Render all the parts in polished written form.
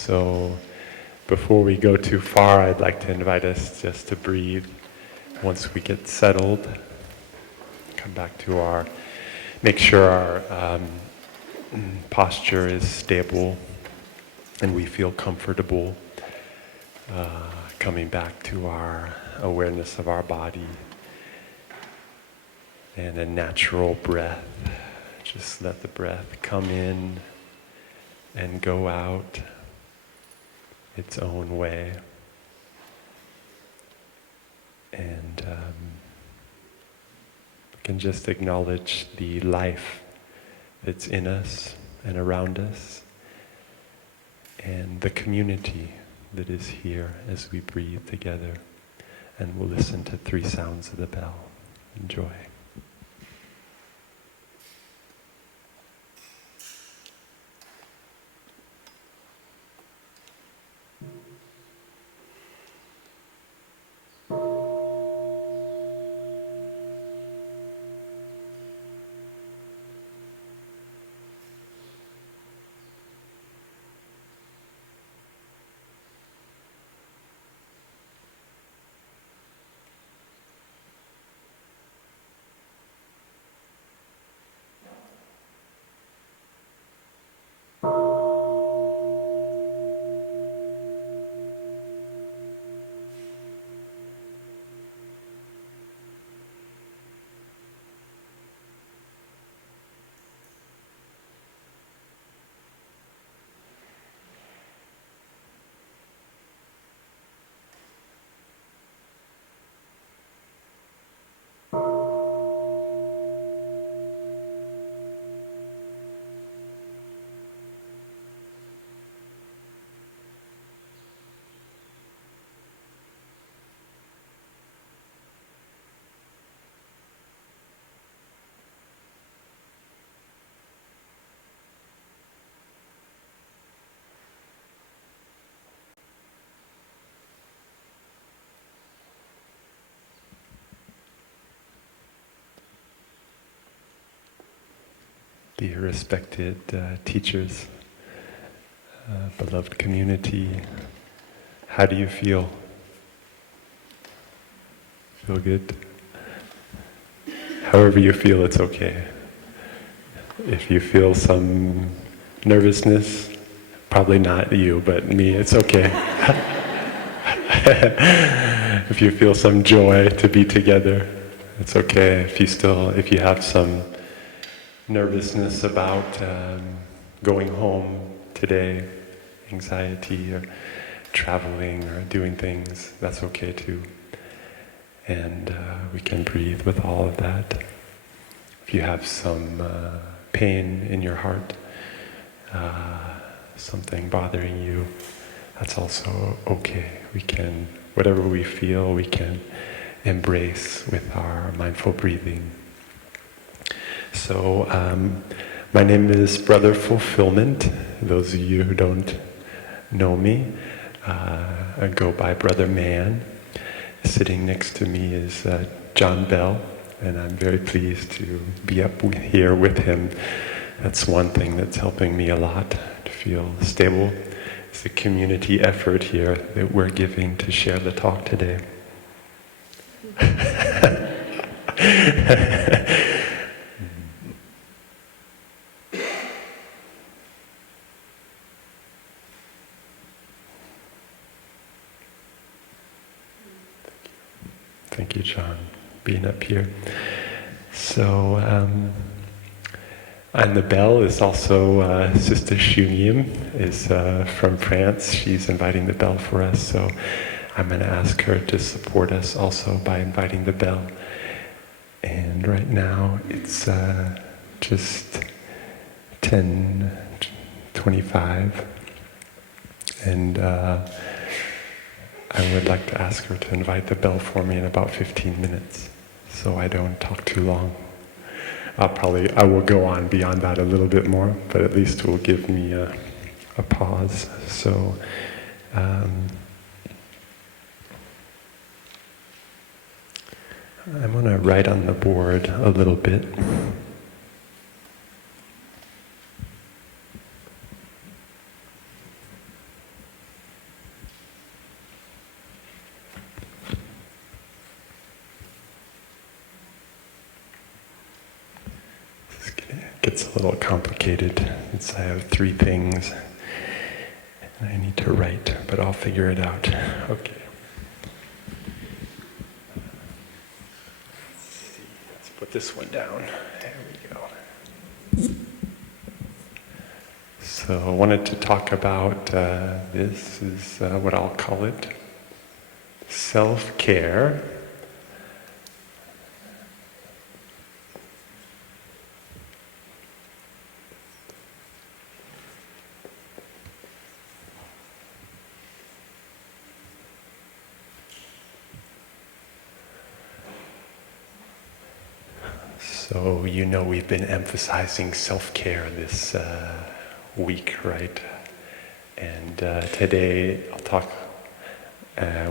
So before we go too far, I'd like to invite us just to breathe. Once we get settled, come back to make sure our posture is stable and we feel comfortable. Coming back to our awareness of our body and a natural breath. Just let the breath come in and go out its own way. And we can just acknowledge the life that's in us and around us, and the community that is here as we breathe together. And we'll listen to 3 sounds of the bell. Enjoy. Dear respected teachers, beloved community, how do you feel? Feel good? However you feel, it's okay. If you feel some nervousness, probably not you, but me, it's okay. If you feel some joy to be together, it's okay. If you have some nervousness about going home today, anxiety or traveling or doing things, that's okay too. And we can breathe with all of that. If you have some pain in your heart, something bothering you, that's also okay. We can, whatever we feel, we can embrace with our mindful breathing. So, my name is Brother Fulfillment. Those of you who don't know me, I go by Brother Man. Sitting next to me is John Bell, and I'm very pleased to be up here with him. That's one thing that's helping me a lot to feel stable. It's the community effort here that we're giving to share the talk today. Thank you, John, being up here. So, and the bell is also Sister Shunyim is from France. She's inviting the bell for us, so I'm going to ask her to support us also by inviting the bell. And right now it's just 10:25, and I would like to ask her to invite the bell for me in about 15 minutes, so I don't talk too long. I will go on beyond that a little bit more, but at least it will give me a pause. So, I'm going to write on the board a little bit. gets a little complicated since I have 3 things and I need to write, but I'll figure it out. Okay. Let's put this one down. There we go. So I wanted to talk about, this is what I'll call it, self-care. So you know we've been emphasizing self-care this week, right? And today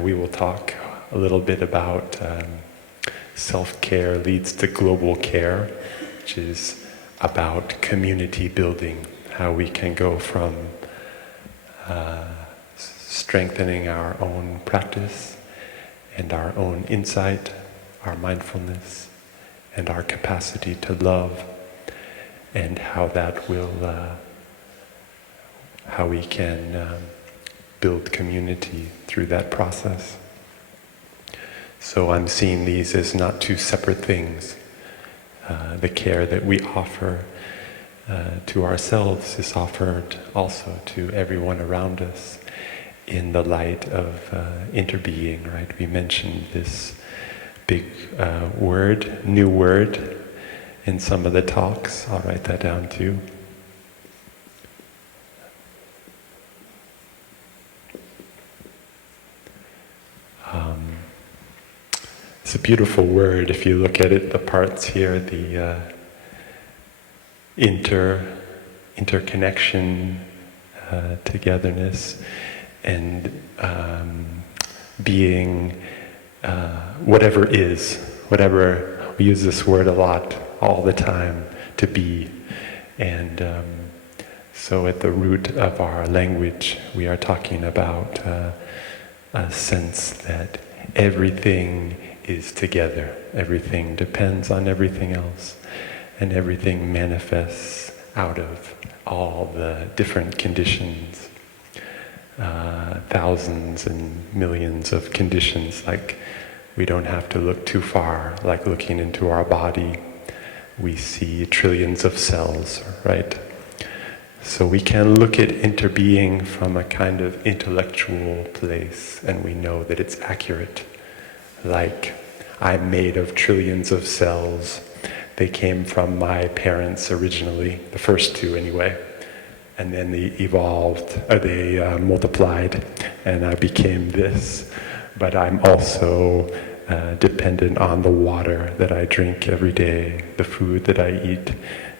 we will talk a little bit about self-care leads to global care, which is about community building, how we can go from strengthening our own practice and our own insight, our mindfulness, and our capacity to love, and how that will, how we can build community through that process. So I'm seeing these as not 2 separate things. The care that we offer to ourselves is offered also to everyone around us in the light of interbeing, right? We mentioned this big new word in some of the talks. I'll write that down too. It's a beautiful word if you look at it, the parts here, the interconnection, togetherness, and being whatever is, whatever, we use this word a lot, all the time, to be. And so at the root of our language, we are talking about a sense that everything is together, everything depends on everything else, and everything manifests out of all the different conditions. Thousands and millions of conditions, like we don't have to look too far, like looking into our body, we see trillions of cells, right? So we can look at interbeing from a kind of intellectual place, and we know that it's accurate. Like, I'm made of trillions of cells. They came from my parents originally, the first 2 anyway. And then they evolved, they multiplied, and I became this. But I'm also dependent on the water that I drink every day, the food that I eat,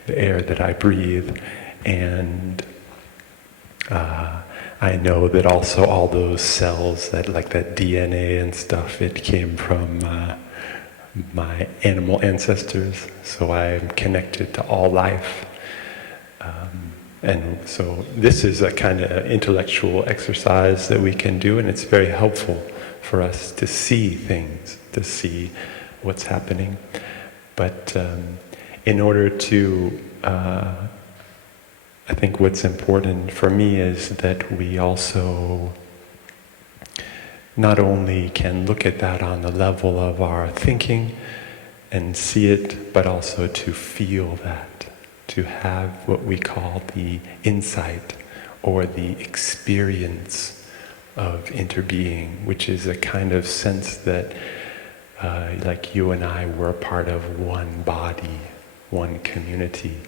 the air that I breathe. And I know that also all those cells, that like that DNA and stuff, it came from my animal ancestors. So I'm connected to all life. And so this is a kind of intellectual exercise that we can do, and it's very helpful for us to see things, to see what's happening. But in order to, I think what's important for me is that we also not only can look at that on the level of our thinking and see it, but also to feel that. To have what we call the insight or the experience of interbeing, which is a kind of sense that like you and I were part of one body, one community.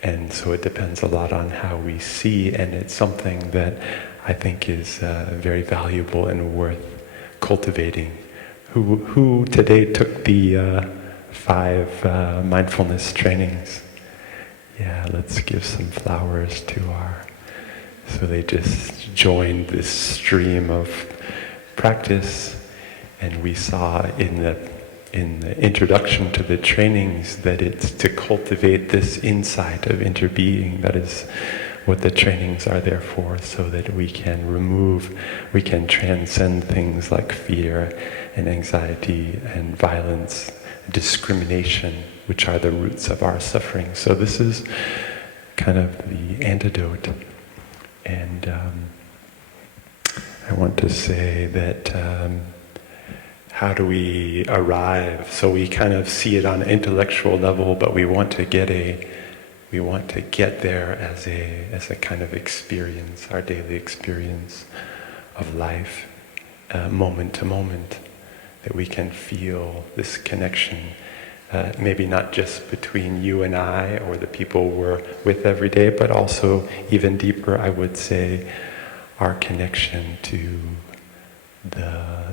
And so it depends a lot on how we see, and it's something that I think is very valuable and worth cultivating. Who today took the 5 mindfulness trainings? Yeah, let's give some flowers to our... So they just joined this stream of practice, and we saw in the introduction to the trainings that it's to cultivate this insight of interbeing. That is what the trainings are there for, so that we can transcend things like fear and anxiety and violence discrimination, which are the roots of our suffering. So this is kind of the antidote. And I want to say that how do we arrive? So we kind of see it on an intellectual level, but we want to get there as a kind of experience, our daily experience of life, moment to moment, that we can feel this connection, maybe not just between you and I or the people we're with every day, but also even deeper, I would say, our connection to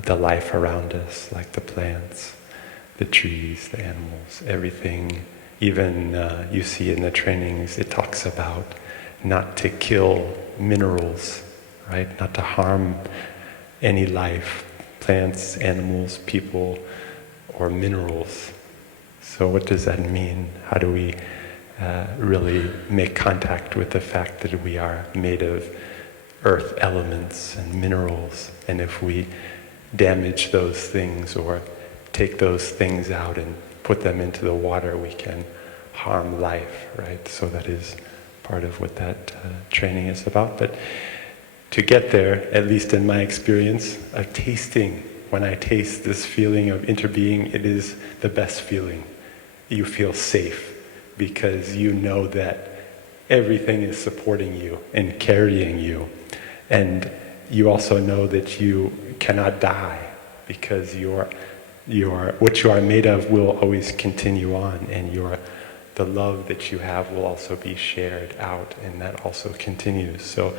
the life around us, like the plants, the trees, the animals, everything. Even you see in the trainings, it talks about not to kill minerals, right? Not to harm any life, plants, animals, people, or minerals. So what does that mean? How do we really make contact with the fact that we are made of earth elements and minerals, and if we damage those things or take those things out and put them into the water, we can harm life, right? So that is part of what that training is about. But to get there, at least in my experience, of tasting, when I taste this feeling of interbeing, it is the best feeling. You feel safe because you know that everything is supporting you and carrying you. And you also know that you cannot die because what you are made of will always continue on, and the love that you have will also be shared out, and that also continues. So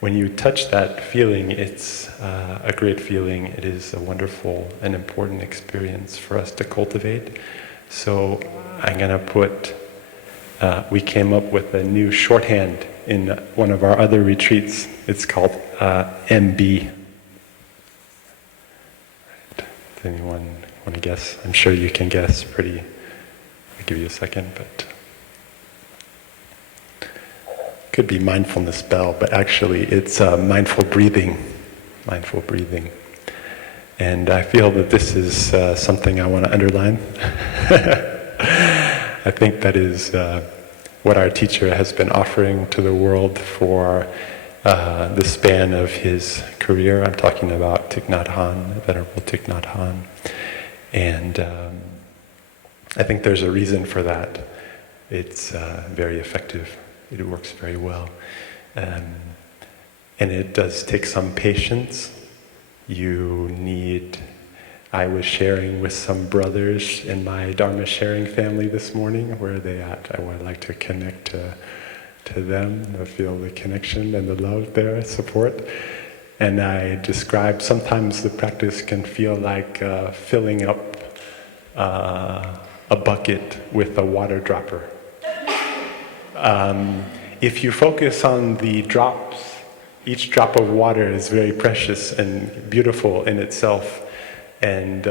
when you touch that feeling, it's a great feeling. It is a wonderful and important experience for us to cultivate. So I'm going to we came up with a new shorthand in one of our other retreats. It's called MB. Does anyone want to guess? I'm sure you can guess pretty. I'll give you a second, but could be mindfulness bell, but actually it's mindful breathing. Mindful breathing. And I feel that this is something I want to underline. I think that is what our teacher has been offering to the world for the span of his career. I'm talking about Thich Nhat Hanh, Venerable Thich Nhat Hanh. And I think there's a reason for that. It's very effective. It works very well. And it does take some patience. I was sharing with some brothers in my Dharma sharing family this morning. Where are they at? I would like to connect to them, to feel the connection and the love there, support. And I described sometimes the practice can feel like filling up a bucket with a water dropper. If you focus on the drops, each drop of water is very precious and beautiful in itself. And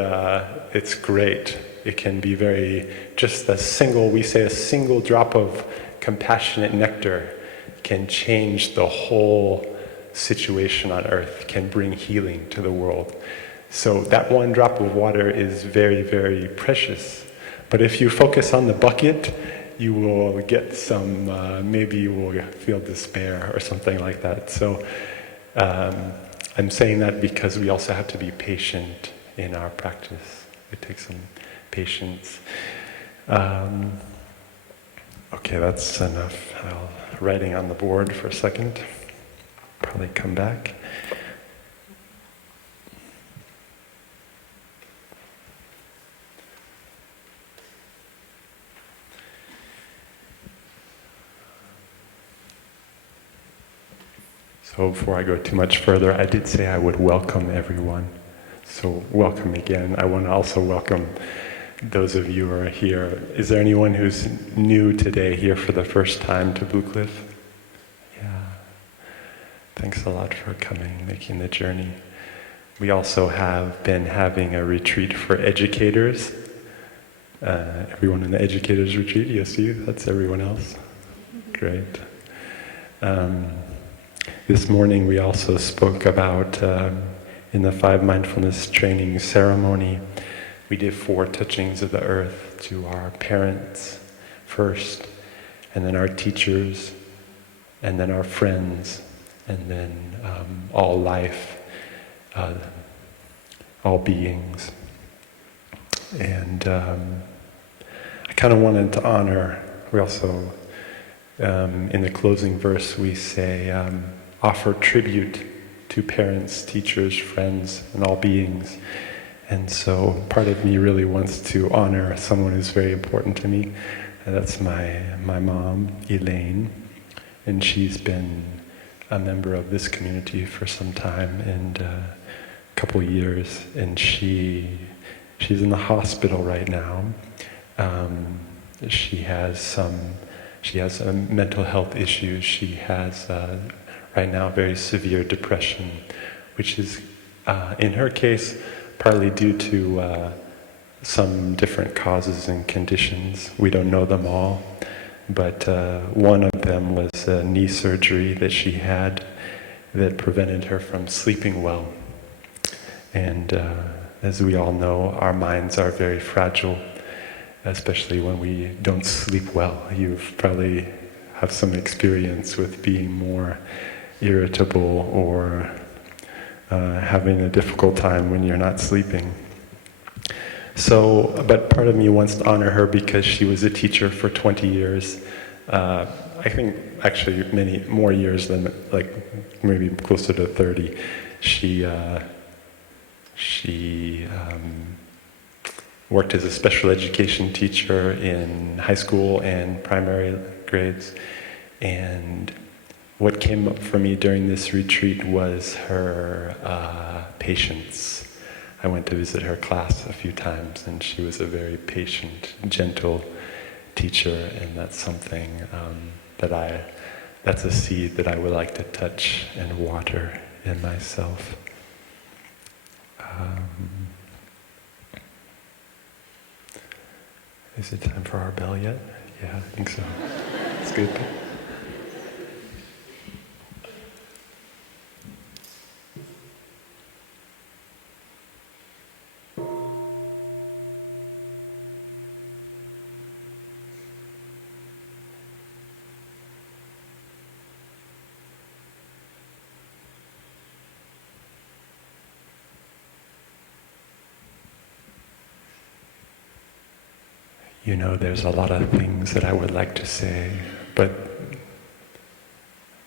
it's great. It can be just a single drop of compassionate nectar can change the whole situation on earth, can bring healing to the world. So that one drop of water is very, very precious. But if you focus on the bucket, you will get some, maybe you will feel despair or something like that. So I'm saying that because we also have to be patient in our practice. It takes some patience. Okay, that's enough. Writing on the board for a second. Probably come back. So before I go too much further, I did say I would welcome everyone. So welcome again. I want to also welcome those of you who are here. Is there anyone who's new today here for the first time to Blue Cliff? Yeah. Thanks a lot for coming, making the journey. We also have been having a retreat for educators. Everyone in the educators retreat, yes, that's everyone else. Great. This morning we also spoke about in the 5 mindfulness training ceremony We did 4 touchings of the earth to our parents first, and then our teachers, and then our friends, and then all life, all beings. And I kind of wanted to honor, we also, in the closing verse, we say, offer tribute to parents, teachers, friends, and all beings. And so part of me really wants to honor someone who's very important to me. And that's my mom, Elaine. And she's been a member of this community for some time, and a couple years. And she's in the hospital right now. She has some mental health issues. She has right now very severe depression, which is, in her case, partly due to some different causes and conditions. We don't know them all, but one of them was a knee surgery that she had that prevented her from sleeping well. And as we all know, our minds are very fragile, especially when we don't sleep well. You've probably have some experience with being more irritable or having a difficult time when you're not sleeping. So, but part of me wants to honor her because she was a teacher for 20 years. I think actually many more years than, like maybe closer to 30. She worked as a special education teacher in high school and primary grades. And what came up for me during this retreat was her patience. I went to visit her class a few times, and she was a very patient, gentle teacher, and that's something that's a seed that I would like to touch and water in myself. Is it time for our bell yet? Yeah, I think so. It's good. You know, there's a lot of things that I would like to say, but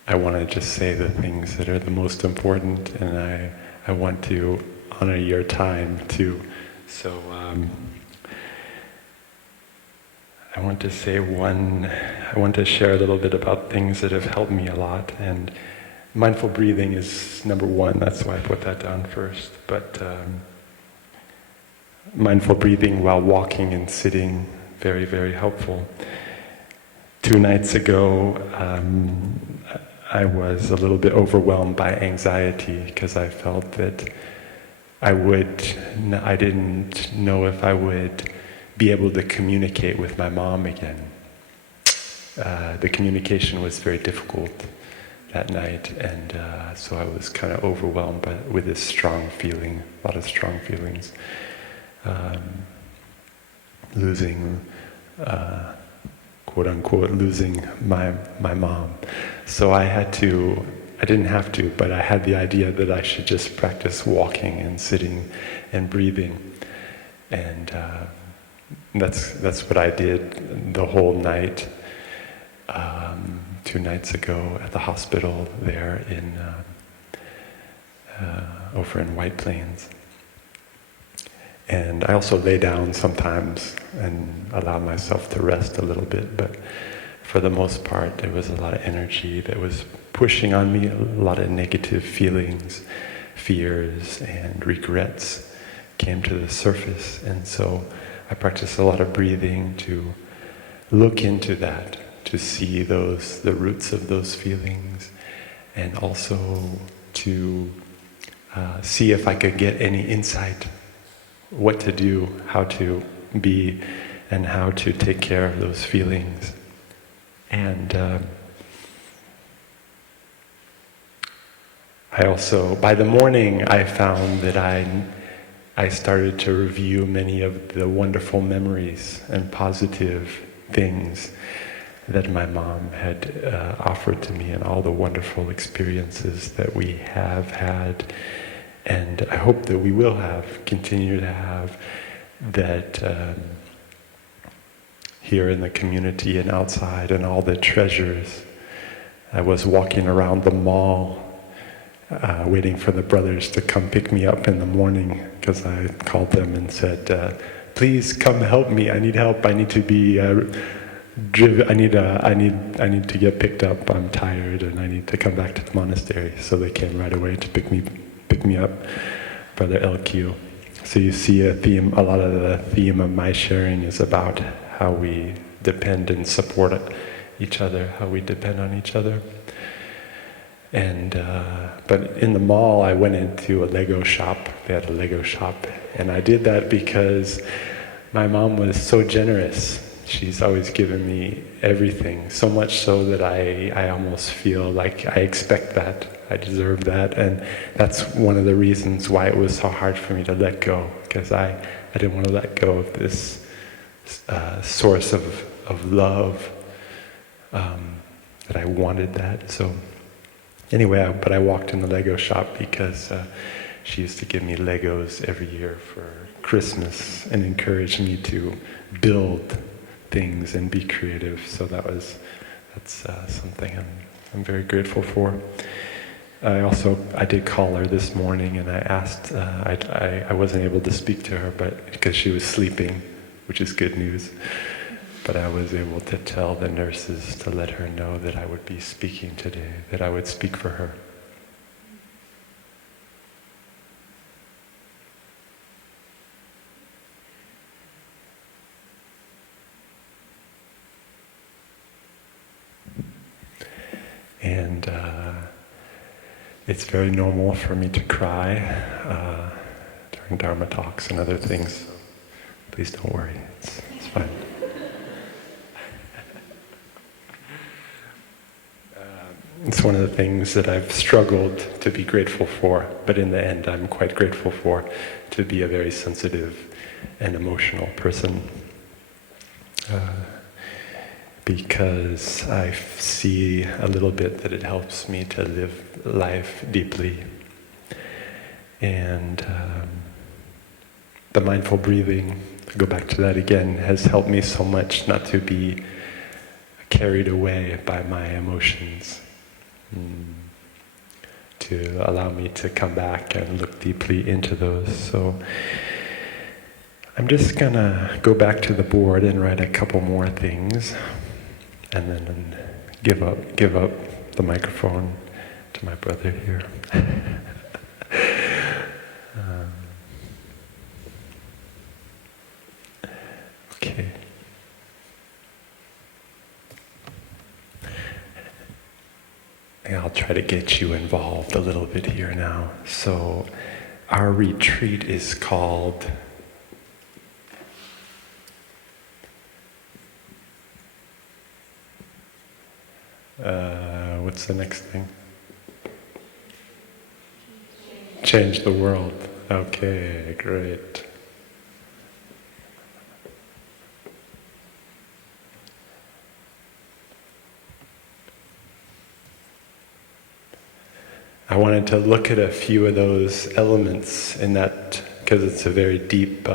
I want to just say the things that are the most important, and I want to honor your time too. So I want to share a little bit about things that have helped me a lot, and mindful breathing is number one. That's why I put that down first. But mindful breathing while walking and sitting, very, very helpful. 2 nights ago, I was a little bit overwhelmed by anxiety because I felt that I didn't know if I would be able to communicate with my mom again. The communication was very difficult that night, and so I was kind of overwhelmed with this strong feeling, a lot of strong feelings. Losing, quote unquote, losing my mom. So I didn't have to, but I had the idea that I should just practice walking and sitting and breathing. And that's what I did the whole night, 2 nights ago at the hospital there over in White Plains. And I also lay down sometimes and allow myself to rest a little bit, but for the most part, there was a lot of energy that was pushing on me, a lot of negative feelings, fears, and regrets came to the surface. And so I practiced a lot of breathing to look into that, to see the roots of those feelings, and also to see if I could get any insight what to do, how to be, and how to take care of those feelings. And I also, by the morning, I found that I started to review many of the wonderful memories and positive things that my mom had offered to me, and all the wonderful experiences that we have had, and I hope that we will continue to have, that here in the community and outside, and all the treasures. I was walking around the mall waiting for the brothers to come pick me up in the morning, because I called them and said, please come help me, I need help, I need to be driven, I need to get picked up, I'm tired and I need to come back to the monastery. So they came right away to pick me up, Brother LQ. So you see a theme, a lot of the theme of my sharing is about how we depend and support each other, how we depend on each other. And but in the mall, I went into a Lego shop. They had a Lego shop, and I did that because my mom was so generous. She's always given me everything, so much so that I almost feel like I expect that, I deserve that, and that's one of the reasons why it was so hard for me to let go, because I didn't want to let go of this source of love, that I wanted that. So anyway, but I walked in the Lego shop because she used to give me Legos every year for Christmas and encourage me to build things and be creative. So that's something I'm very grateful for. I did call her this morning, and I asked. I wasn't able to speak to her, but because she was sleeping, which is good news. But I was able to tell the nurses to let her know that I would be speaking today, that I would speak for her. And it's very normal for me to cry during Dharma talks and other things. So please don't worry, it's fine. It's one of the things that I've struggled to be grateful for, but in the end I'm quite grateful for, to be a very sensitive and emotional person. Because I see a little bit that it helps me to live life deeply. And the mindful breathing, to go back to that again, has helped me so much not to be carried away by my emotions. To allow me to come back and look deeply into those. So I'm just gonna go back to the board and write a couple more things, and then give up the microphone to my brother here. Okay. I'll try to get you involved a little bit here now. So our retreat is called what's the next thing? Change the world. Okay, great. I wanted to look at a few of those elements in that, because it's a very deep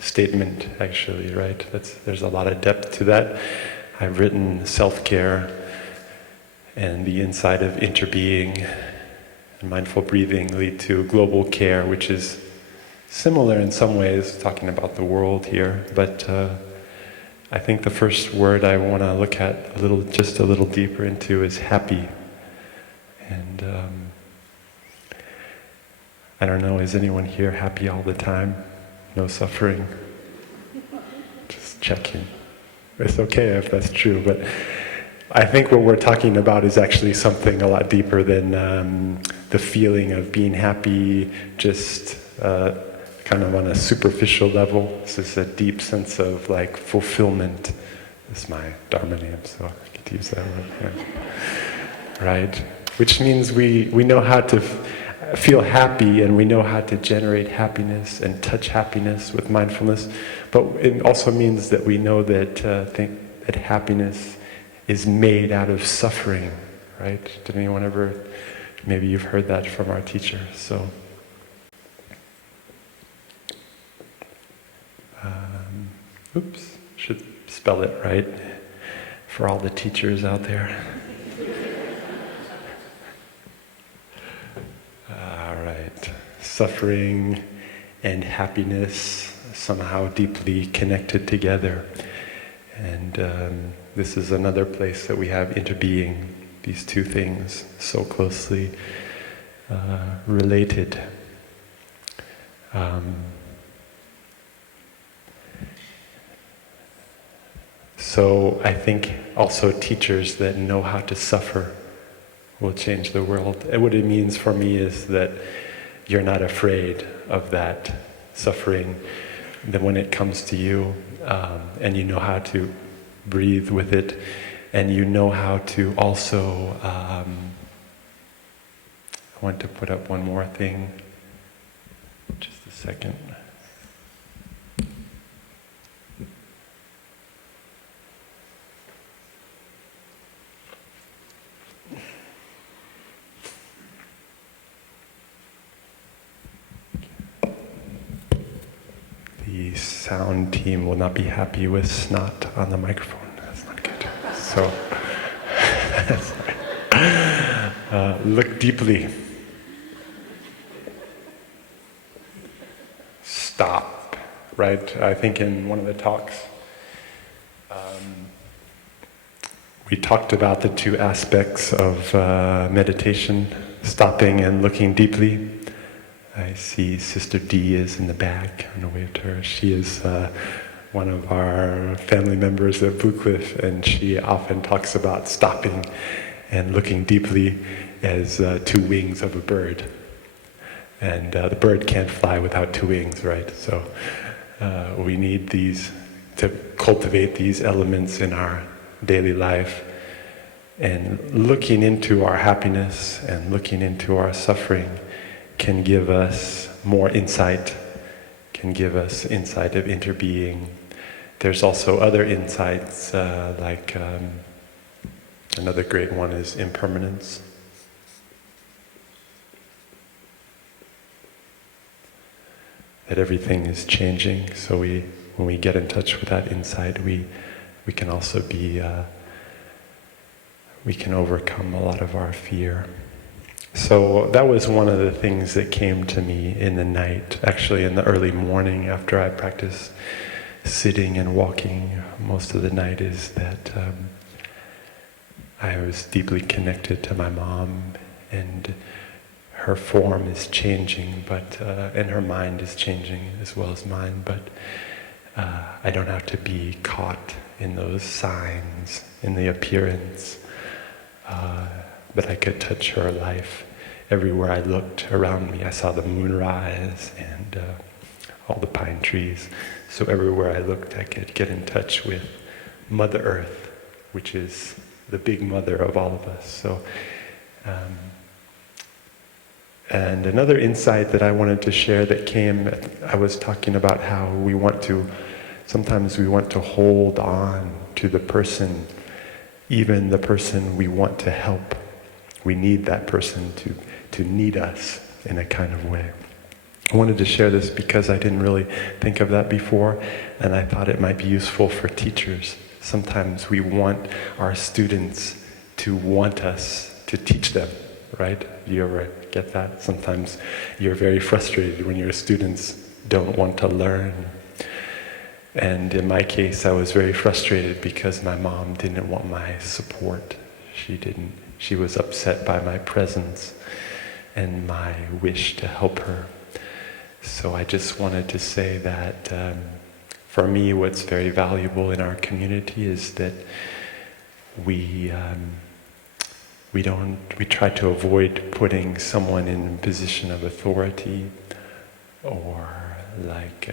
statement, actually, right? There's a lot of depth to that. I've written self-care and the inside of interbeing and mindful breathing lead to global care, which is similar in some ways, talking about the world here. But I think the first word I want to look at just a little deeper into is happy. And I don't know, is anyone here happy all the time? No suffering? Just checking. It's okay if that's true, but I think what we're talking about is actually something a lot deeper than the feeling of being happy, just kind of on a superficial level. This is a deep sense of like fulfillment. This is my Dharma name, so I get to use that word. Yeah. Right? Which means we know how to, feel happy and we know how to generate happiness and touch happiness with mindfulness, but it also means that we know that that happiness is made out of suffering, right? Did anyone ever, maybe you've heard that from our teacher, so. Oops, should spell it right for all the teachers out there. All right, suffering and happiness somehow deeply connected together. And this is another place that we have interbeing, these two things so closely related. So I think also teachers that know how to suffer will change the world. And what it means for me is that you're not afraid of that suffering, that when it comes to you, and you know how to breathe with it, and you know how to also, I want to put up one more thing, just a second. The sound team will not be happy with snot on the microphone. That's not good. So, look deeply. Stop, right? I think in one of the talks, we talked about the two aspects of meditation, stopping and looking deeply. I see Sister D is in the back. I'm going to wave to her. She is one of our family members at Blue Cliff, and she often talks about stopping and looking deeply as two wings of a bird. And the bird can't fly without two wings, right? So we need these to cultivate these elements in our daily life. And looking into our happiness and looking into our suffering can give us more insight, can give us insight of interbeing. There's also other insights, like another great one is impermanence. That everything is changing, so when we get in touch with that insight, we can also be, we can overcome a lot of our fear. So that was one of the things that came to me in the night, actually in the early morning after I practiced sitting and walking most of the night, is that I was deeply connected to my mom, and her form is changing, but and her mind is changing as well as mine, but I don't have to be caught in those signs, in the appearance. But I could touch her life. Everywhere I looked around me, I saw the moon rise and all the pine trees. So everywhere I looked, I could get in touch with Mother Earth, which is the big mother of all of us. So, and another insight that I wanted to share that came, I was talking about how sometimes we want to hold on to the person, even the person we want to help. We need that person to need us in a kind of way. I wanted to share this because I didn't really think of that before, and I thought it might be useful for teachers. Sometimes we want our students to want us to teach them, right? You ever get that? Sometimes you're very frustrated when your students don't want to learn. And in my case, I was very frustrated because my mom didn't want my support. She was upset by my presence and my wish to help her. So I just wanted to say that for me, what's very valuable in our community is that we try to avoid putting someone in a position of authority or like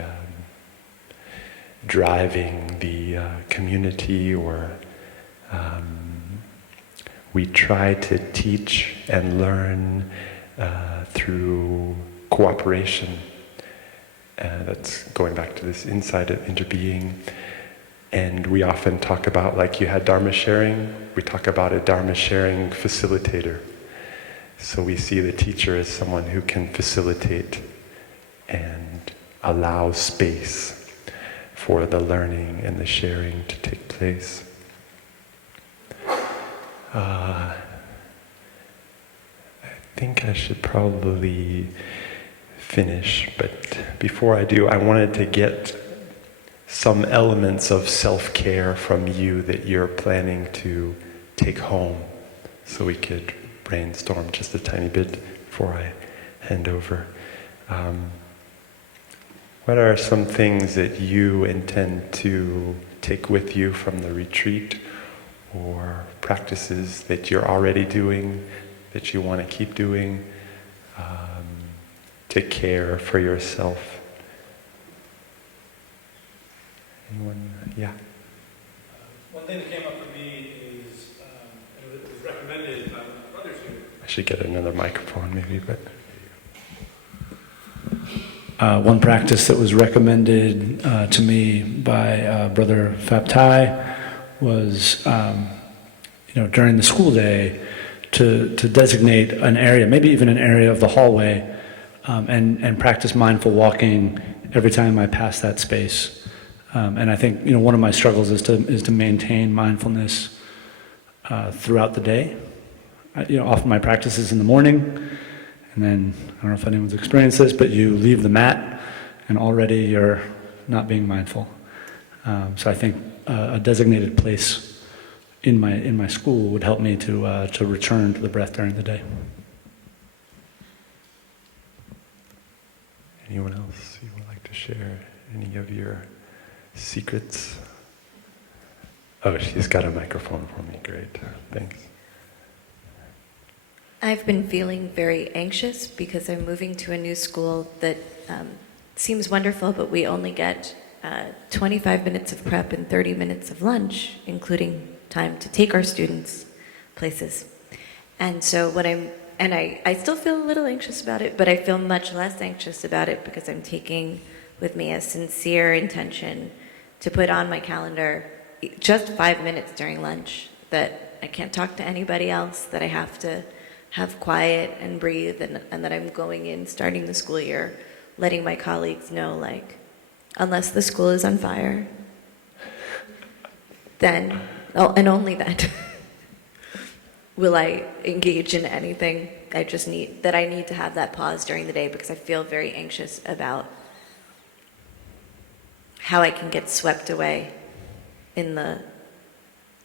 driving the community, or we try to teach and learn through cooperation. That's going back to this insight of interbeing. And we often talk about, like you had Dharma sharing, we talk about a Dharma sharing facilitator. So we see the teacher as someone who can facilitate and allow space for the learning and the sharing to take place. I think I should probably finish, but before I do, I wanted to get some elements of self-care from you that you're planning to take home, so we could brainstorm just a tiny bit before I hand over. What are some things that you intend to take with you from the retreat, or practices that you're already doing that you want to keep doing? Take care for yourself. Anyone? Yeah. One thing that came up for me is, and it was recommended by my brothers here. I should get another microphone maybe, but... One practice that was recommended to me by Brother Phap was, during the school day, to designate an area, maybe even an area of the hallway, and practice mindful walking every time I pass that space. And I think one of my struggles is to maintain mindfulness throughout the day. Often my practice is in the morning, and then I don't know if anyone's experienced this, but you leave the mat, and already you're not being mindful. So I think a designated place in my school would help me to return to the breath during the day. Anyone else you would like to share any of your secrets? Oh, she's got a microphone for me. Great. Thanks. I've been feeling very anxious because I'm moving to a new school that seems wonderful, but we only get 25 minutes of prep and 30 minutes of lunch, including time to take our students places. And so I still feel a little anxious about it, but I feel much less anxious about it because I'm taking with me a sincere intention to put on my calendar just 5 minutes during lunch, that I can't talk to anybody else, that I have to have quiet and breathe, and that I'm going in, starting the school year, letting my colleagues know, unless the school is on fire, then, and only then, will I engage in anything. I need to have that pause during the day because I feel very anxious about how I can get swept away in the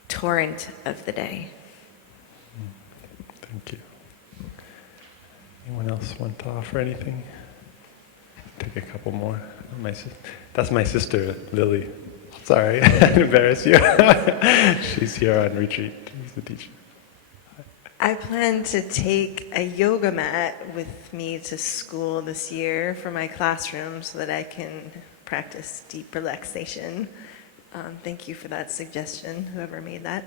torrent of the day. Thank you. Anyone else want to offer anything? Take a couple more. That's my sister, Lily. Sorry, I embarrassed you. She's here on retreat. She's the teacher. I plan to take a yoga mat with me to school this year for my classroom so that I can practice deep relaxation. Thank you for that suggestion, whoever made that.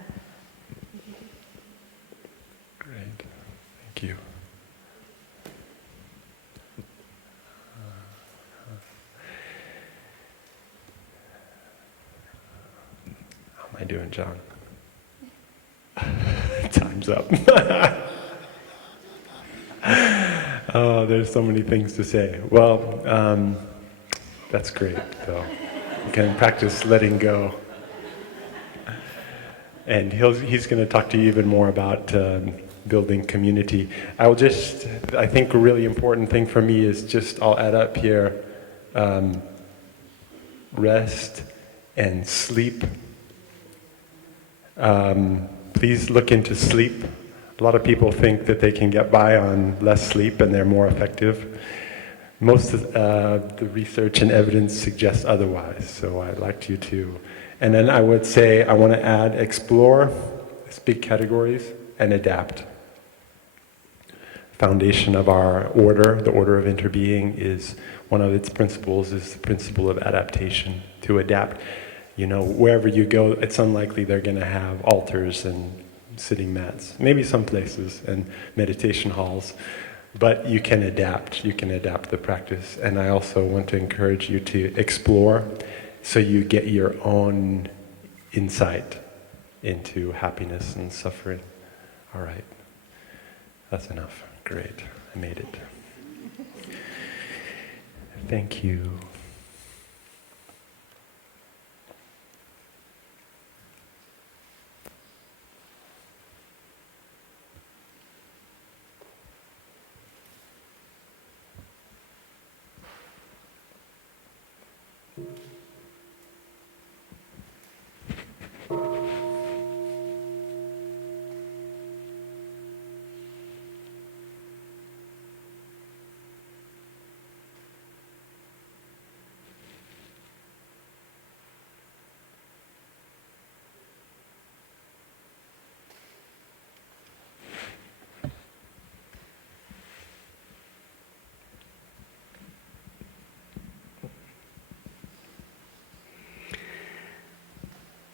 Great. Thank you. How am I doing, John? Time's up. Oh, there's so many things to say. Well, that's great, though. You can practice letting go. And he's going to talk to you even more about building community. I think a really important thing for me is I'll add up here, rest and sleep. Please look into sleep. A lot of people think that they can get by on less sleep and they're more effective. Most of the research and evidence suggests otherwise, so I'd like you to. And then I would say I want to add explore, it's big categories, and adapt. Foundation of our order, the order of interbeing, is one of its principles is the principle of adaptation, to adapt. Wherever you go, it's unlikely they're going to have altars and sitting mats. Maybe some places and meditation halls. But you can adapt. You can adapt the practice. And I also want to encourage you to explore so you get your own insight into happiness and suffering. All right. That's enough. Great. I made it. Thank you.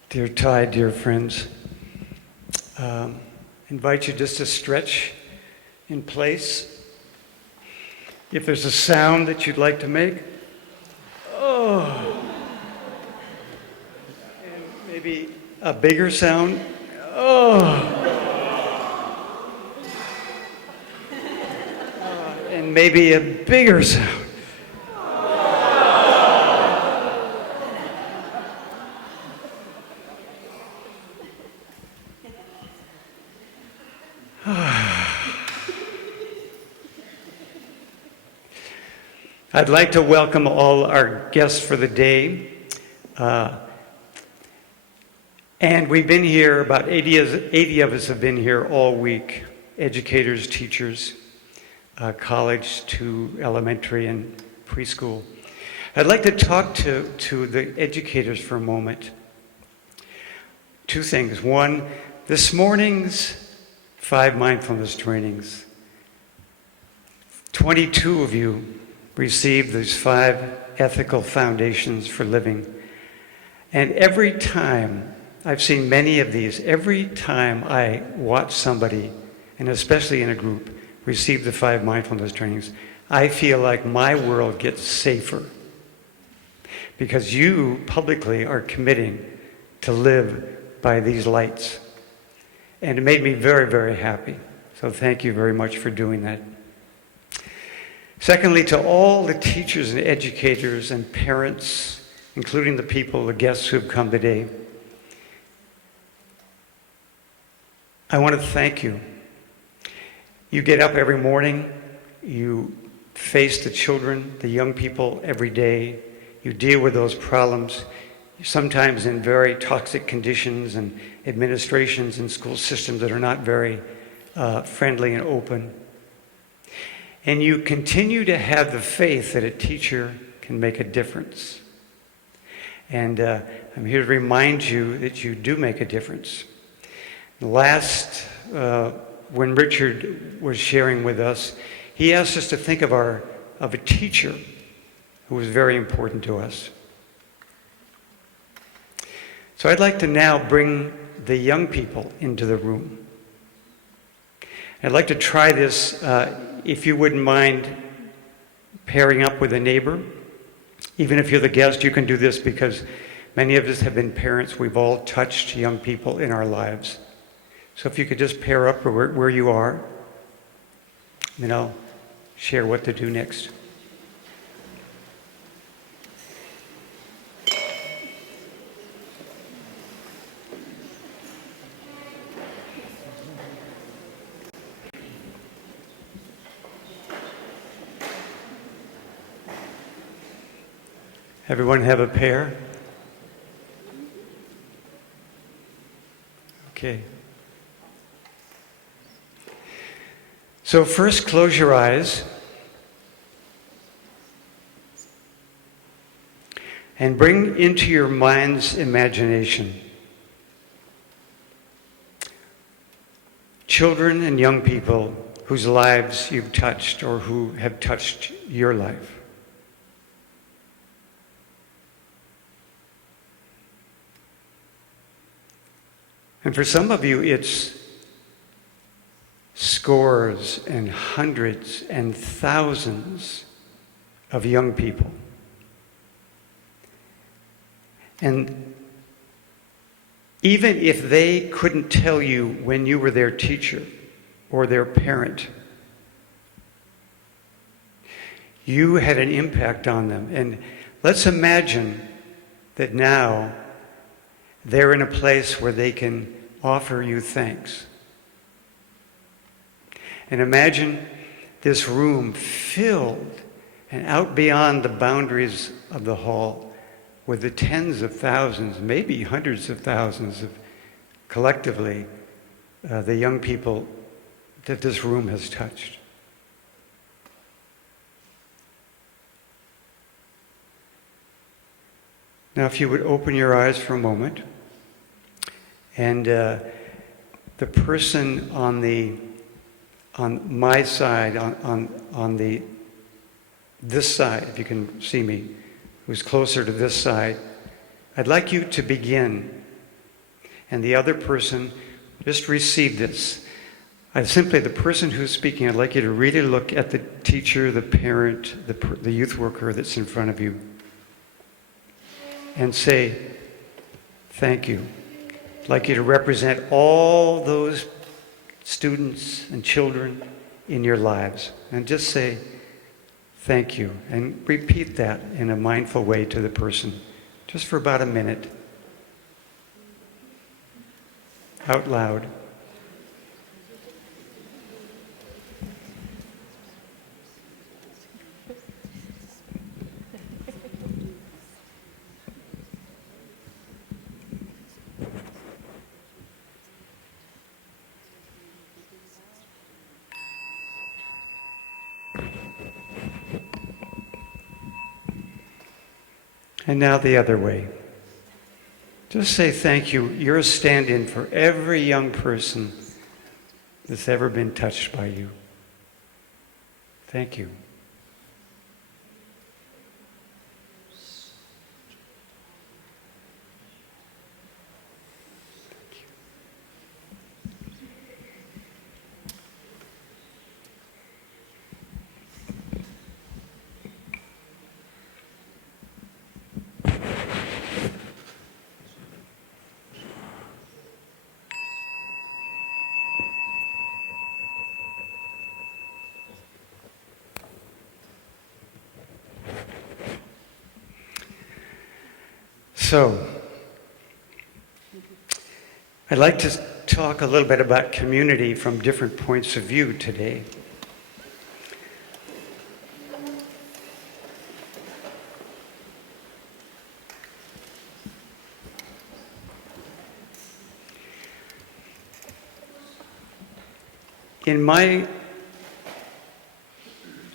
Dear Ty, dear friends, invite you just to stretch in place. If there's a sound that you'd like to make, oh, and maybe a bigger sound, oh, and maybe a bigger sound. I'd like to welcome all our guests for the day. And we've been here, about 80 of us have been here all week. Educators, teachers, college to elementary and preschool. I'd like to talk to the educators for a moment. Two things. One, this morning's 5 mindfulness trainings, 22 of you received these 5 ethical foundations for living. And every time, I've seen many of these, every time I watch somebody, and especially in a group, receive the 5 mindfulness trainings, I feel like my world gets safer. Because you publicly are committing to live by these lights. And it made me very, very happy. So thank you very much for doing that. Secondly, to all the teachers and educators and parents, including the people, the guests who have come today, I want to thank you. You get up every morning, you face the children, the young people every day, you deal with those problems, sometimes in very toxic conditions and administrations and school systems that are not very friendly and open. And you continue to have the faith that a teacher can make a difference. And I'm here to remind you that you do make a difference. Last, when Richard was sharing with us, he asked us to think of a teacher who was very important to us. So I'd like to now bring the young people into the room. I'd like to try this, if you wouldn't mind pairing up with a neighbor. Even if you're the guest, you can do this because many of us have been parents. We've all touched young people in our lives. So if you could just pair up where you are, then I'll share what to do next. Everyone have a pair? Okay. So first, close your eyes and bring into your mind's imagination children and young people whose lives you've touched or who have touched your life. And for some of you, it's scores and hundreds and thousands of young people. And even if they couldn't tell you when you were their teacher or their parent, you had an impact on them. And let's imagine that now they're in a place where they can offer you thanks. And imagine this room filled and out beyond the boundaries of the hall with the tens of thousands, maybe hundreds of thousands of, collectively, the young people that this room has touched. Now, if you would open your eyes for a moment, and the person on my side, on this side, if you can see me, who's closer to this side, I'd like you to begin, and the other person just receive this. The person who's speaking, I'd like you to really look at the teacher, the parent, the youth worker that's in front of you, and say, thank you. I'd like you to represent all those students and children in your lives. And just say, thank you. And repeat that in a mindful way to the person, just for about a minute, out loud. And now the other way. Just say thank you. You're a stand-in for every young person that's ever been touched by you. Thank you. So, I'd like to talk a little bit about community from different points of view today.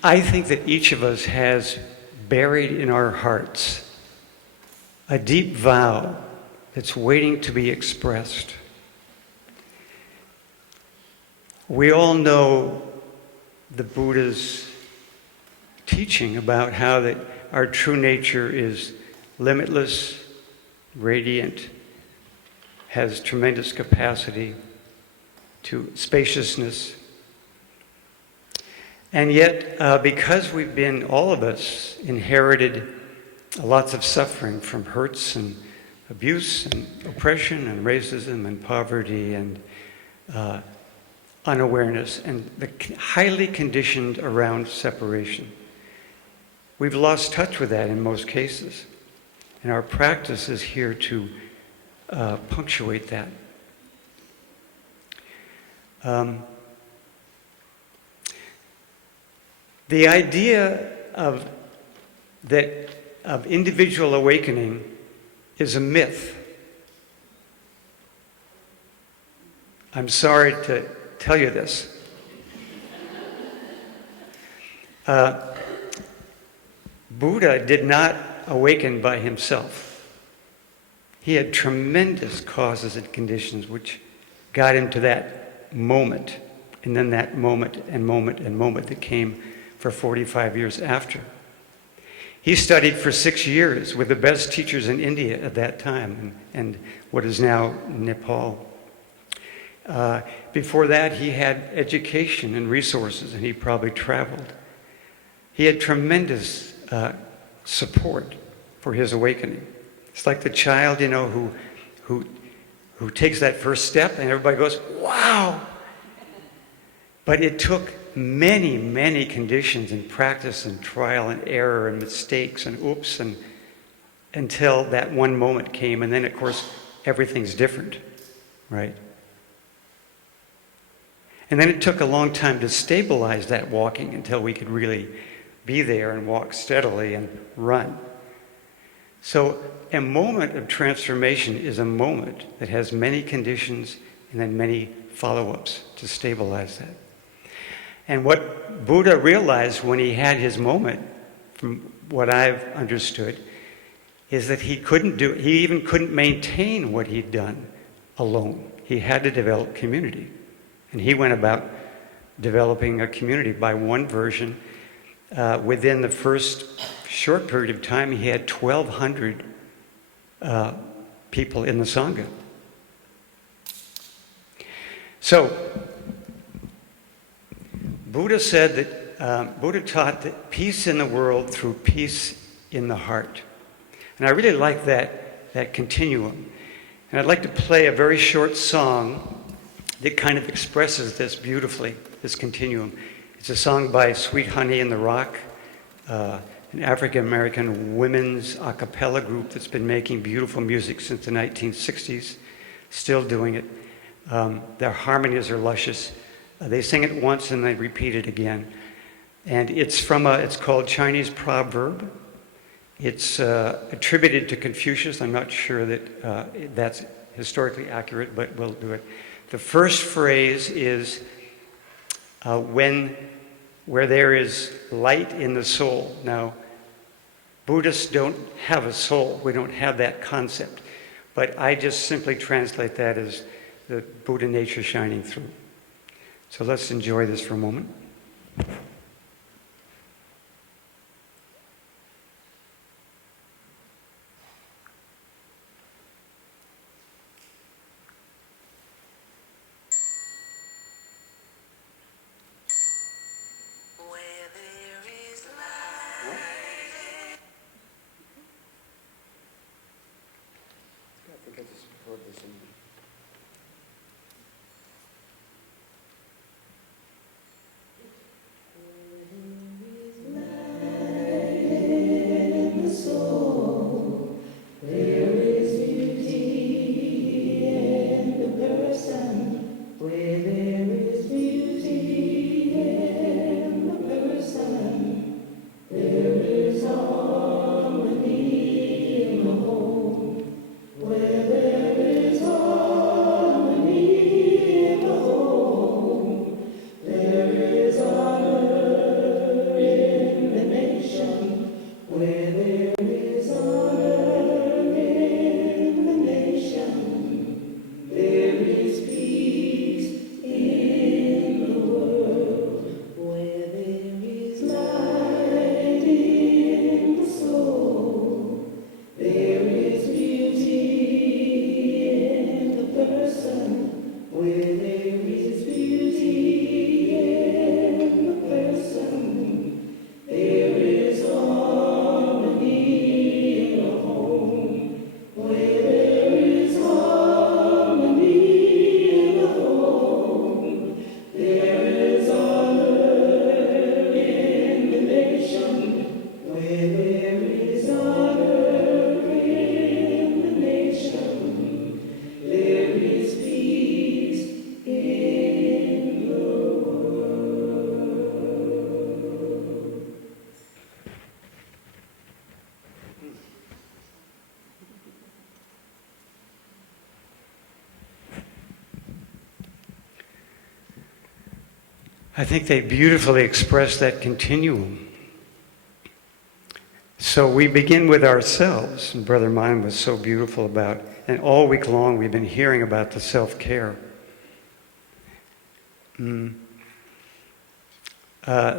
I think that each of us has buried in our hearts a deep vow that's waiting to be expressed. We all know the Buddha's teaching about how that our true nature is limitless, radiant, has tremendous capacity to spaciousness. And yet, because we've been, all of us, inherited lots of suffering from hurts and abuse and oppression and racism and poverty and unawareness and the highly conditioned around separation. We've lost touch with that in most cases. And our practice is here to punctuate that. The idea of individual awakening is a myth. I'm sorry to tell you this. Buddha did not awaken by himself. He had tremendous causes and conditions which got him to that moment, and then that moment and moment and moment that came for 45 years after. He studied for 6 years with the best teachers in India at that time and what is now Nepal. Before that, he had education and resources, and he probably traveled. He had tremendous support for his awakening. It's like the child, you know, who takes that first step, and everybody goes, "Wow!" But it took many, many conditions and practice and trial and error and mistakes and oops and until that one moment came, and then of course everything's different, right? And then it took a long time to stabilize that walking until we could really be there and walk steadily and run. So a moment of transformation is a moment that has many conditions and then many follow-ups to stabilize that. And what Buddha realized when he had his moment, from what I've understood, is that he even couldn't maintain what he'd done alone. He had to develop community. And he went about developing a community. By one version, within the first short period of time, he had 1,200 people in the Sangha. So, Buddha said that, Buddha taught that peace in the world through peace in the heart. And I really like that continuum. And I'd like to play a very short song that kind of expresses this beautifully, this continuum. It's a song by Sweet Honey and the Rock, an African-American women's a cappella group that's been making beautiful music since the 1960s, still doing it. Their harmonies are luscious. They sing it once and they repeat it again. And it's called Chinese Proverb. It's attributed to Confucius. I'm not sure that that's historically accurate, but we'll do it. The first phrase is where there is light in the soul. Now, Buddhists don't have a soul. We don't have that concept. But I just simply translate that as the Buddha nature shining through. So let's enjoy this for a moment. I think they beautifully express that continuum. So we begin with ourselves, and Brother Mine was so beautiful about, and all week long we've been hearing about the self-care.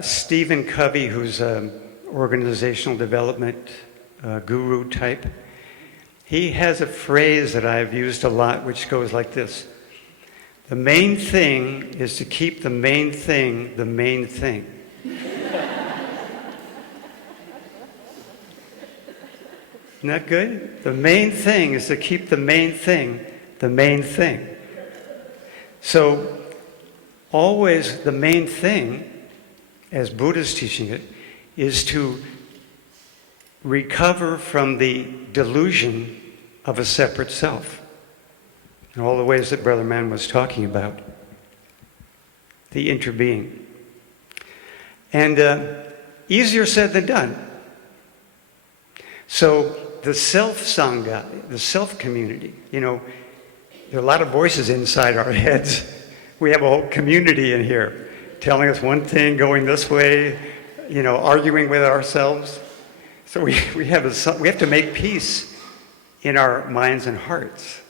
Stephen Covey, who's an organizational development guru type, he has a phrase that I've used a lot which goes like this: The main thing is to keep the main thing the main thing. Isn't that good? The main thing is to keep the main thing the main thing. So, always the main thing, as Buddha's teaching it, is to recover from the delusion of a separate self. In all the ways that Brother Man was talking about. The interbeing. And easier said than done. So the self-sangha, the self-community, you know, there are a lot of voices inside our heads. We have a whole community in here telling us one thing, going this way, you know, arguing with ourselves. So we have to make peace in our minds and hearts.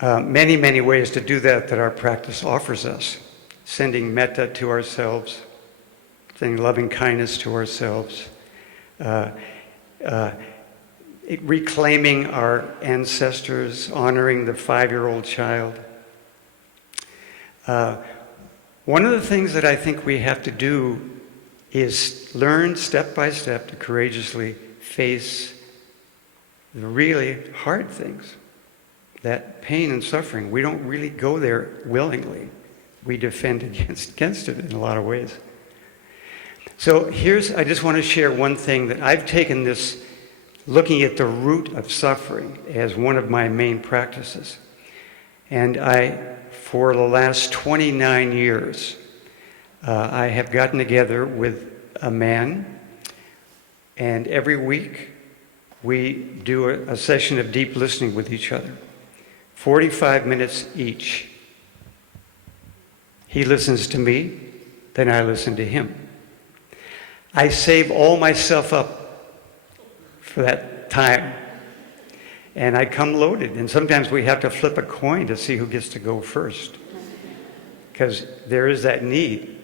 Many, many ways to do that our practice offers us. Sending metta to ourselves, sending loving kindness to ourselves, reclaiming our ancestors, honoring the 5-year-old child. One of the things that I think we have to do is learn step by step to courageously face the really hard things. That pain and suffering, we don't really go there willingly. We defend against it in a lot of ways. So I just want to share one thing that I've taken this, looking at the root of suffering as one of my main practices. And for the last 29 years, I have gotten together with a man, and every week we do a session of deep listening with each other. 45 minutes each. He listens to me, then I listen to him. I save all myself up for that time. And I come loaded. And sometimes we have to flip a coin to see who gets to go first. Because there is that need.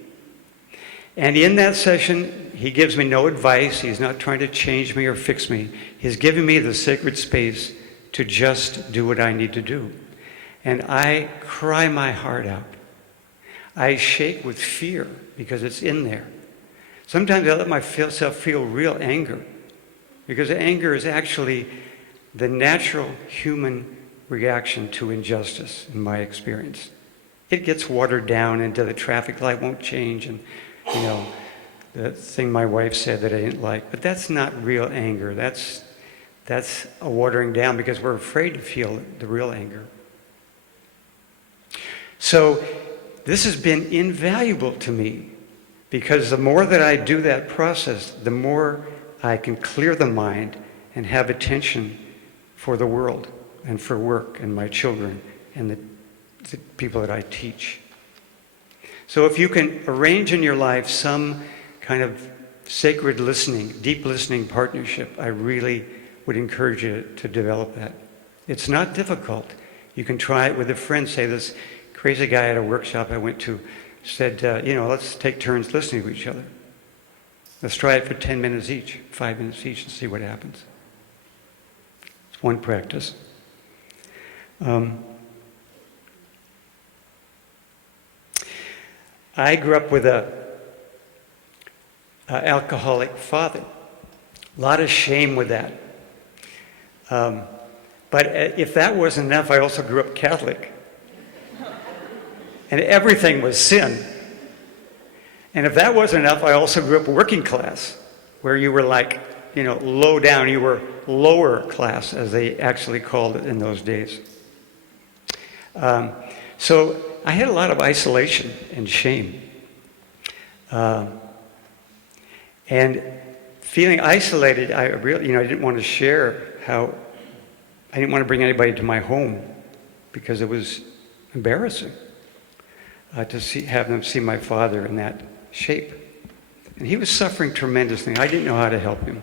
And in that session, he gives me no advice. He's not trying to change me or fix me. He's giving me the sacred space to just do what I need to do. And I cry my heart out. I shake with fear because it's in there. Sometimes I let myself feel real anger, because anger is actually the natural human reaction to injustice, in my experience. It gets watered down into the traffic light won't change, and, you know, the thing my wife said that I didn't like. But that's not real anger. That's a watering down because we're afraid to feel the real anger. So this has been invaluable to me, because the more that I do that process, the more I can clear the mind and have attention for the world and for work and my children and the people that I teach. So if you can arrange in your life some kind of sacred listening, deep listening partnership, I really would encourage you to develop that. It's not difficult. You can try it with a friend. Say, this crazy guy at a workshop I went to said, let's take turns listening to each other. Let's try it for 10 minutes each, 5 minutes each, and see what happens. It's one practice. I grew up with an alcoholic father. A lot of shame with that. But if that wasn't enough, I also grew up Catholic. And everything was sin. And if that wasn't enough, I also grew up working class, where you were like, low down. You were lower class, as they actually called it in those days. So I had a lot of isolation and shame. And feeling isolated, I really, I didn't want to share I didn't want to bring anybody to my home because it was embarrassing to have them see my father in that shape. And he was suffering tremendously. I didn't know how to help him.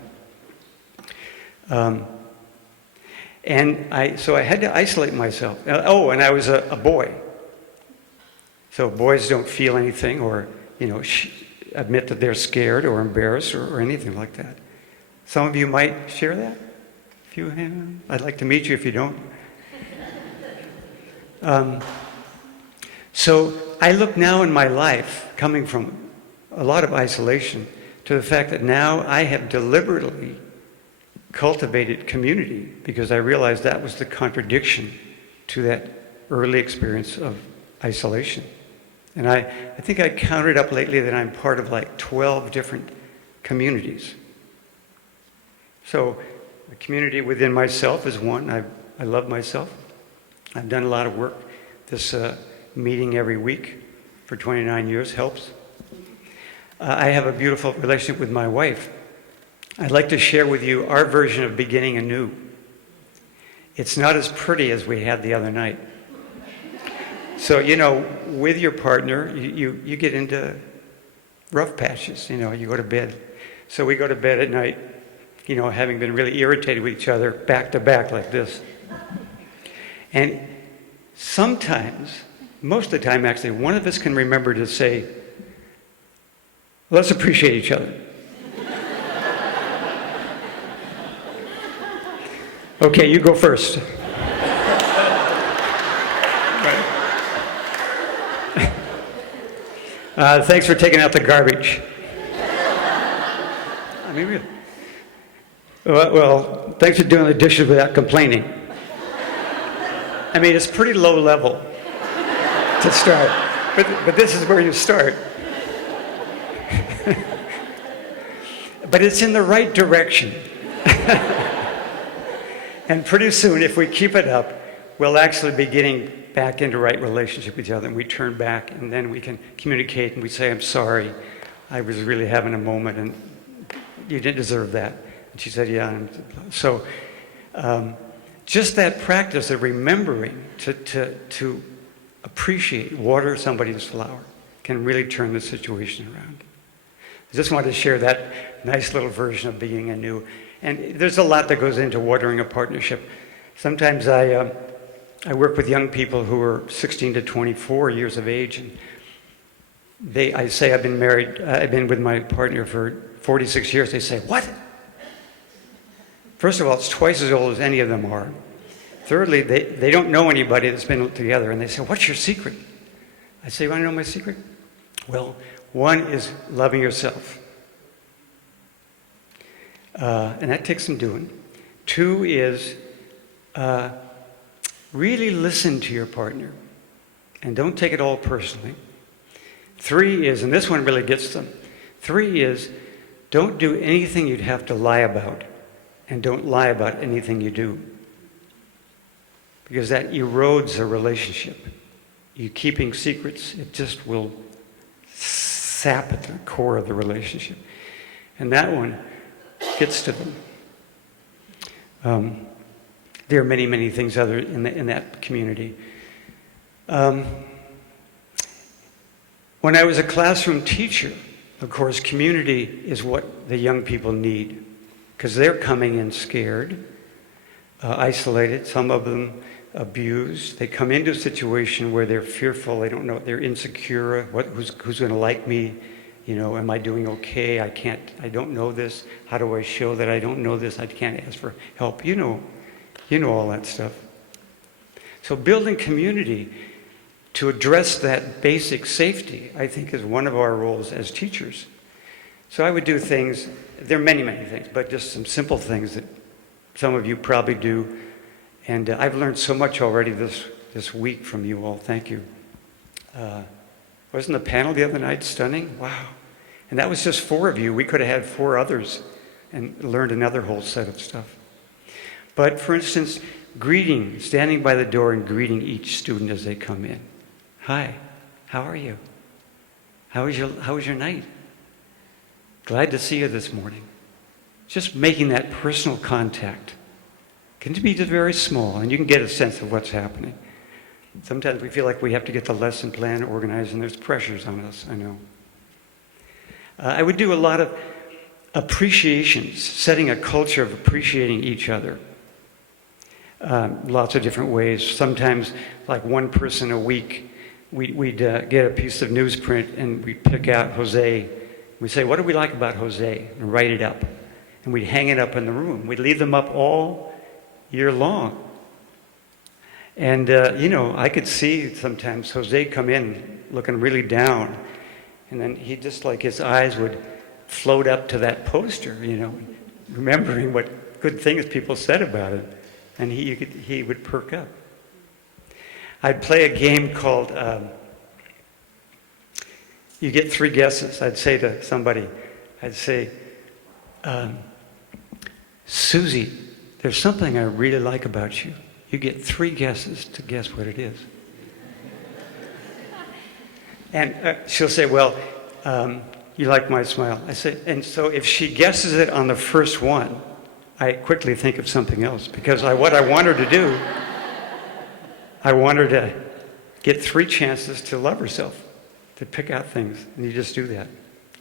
So I had to isolate myself. And I was a boy. So boys don't feel anything or, admit that they're scared or embarrassed or anything like that. Some of you might share that. I'd like to meet you if you don't. So I look now in my life, coming from a lot of isolation, to the fact that now I have deliberately cultivated community because I realized that was the contradiction to that early experience of isolation. And I think I counted up lately that I'm part of like 12 different communities. So the community within myself is one. I love myself. I've done a lot of work. This meeting every week for 29 years helps. I have a beautiful relationship with my wife. I'd like to share with you our version of beginning anew. It's not as pretty as we had the other night. So, you know, with your partner, you get into rough patches, you know, you go to bed. So we go to bed at night, you know, having been really irritated with each other, back to back like this. And sometimes, most of the time actually, one of us can remember to say, let's appreciate each other. Okay, you go first. Thanks for taking out the garbage. I mean, really. Well, thanks for doing the dishes without complaining. I mean, it's pretty low level to start, but this is where you start. But it's in the right direction. And pretty soon, if we keep it up, we'll actually be getting back into right relationship with each other, and we turn back, and then we can communicate, and we say, I'm sorry, I was really having a moment, and you didn't deserve that. And she said, yeah. And so just that practice of remembering to appreciate, water somebody's flower can really turn the situation around. I just wanted to share that nice little version of being anew. And there's a lot that goes into watering a partnership. Sometimes I work with young people who are 16 to 24 years of age, and I say I've been married, I've been with my partner for 46 years. They say, what? First of all, it's twice as old as any of them are. Thirdly, they don't know anybody that's been together, and they say, what's your secret? I say, you want to know my secret? Well, one is loving yourself. And that takes some doing. Two is really listen to your partner and don't take it all personally. Three is, and this one really gets them, three is don't do anything you'd have to lie about, and don't lie about anything you do. Because that erodes a relationship. You keeping secrets, it just will sap at the core of the relationship. And that one gets to them. There are many, many things other in that community. When I was a classroom teacher, of course, community is what the young people need, because they're coming in scared, isolated, some of them abused. They come into a situation where they're fearful, they don't know, they're insecure, who's going to like me? You know, am I doing okay? I don't know this. How do I show that I don't know this? I can't ask for help. You know all that stuff. So building community to address that basic safety, I think, is one of our roles as teachers. So I would do things, there are many, many things, but just some simple things that some of you probably do. And I've learned so much already this week from you all. Thank you. Wasn't the panel the other night stunning? Wow. And that was just 4 of you. We could have had 4 others and learned another whole set of stuff. But for instance, greeting, standing by the door and greeting each student as they come in. Hi, how are you? How was your night? Glad to see you this morning. Just making that personal contact can be just very small, and you can get a sense of what's happening. Sometimes we feel like we have to get the lesson plan organized, and there's pressures on us, I know. I would do a lot of appreciations, setting a culture of appreciating each other. Lots of different ways. Sometimes, like one person a week, we'd get a piece of newsprint, and we'd pick out Jose. We'd say, what do we like about Jose? And write it up. And we'd hang it up in the room. We'd leave them up all year long. And, I could see sometimes Jose come in looking really down. And then he just like his eyes would float up to that poster, remembering what good things people said about it. And he would perk up. I'd play a game called, you get 3 guesses. I'd say to somebody, Susie, there's something I really like about you. You get 3 guesses to guess what it is. And she'll say, well, you like my smile. I say, and so if she guesses it on the first one, I quickly think of something else. Because what I want her to do, I want her to get 3 chances to love herself, to pick out things. And you just do that.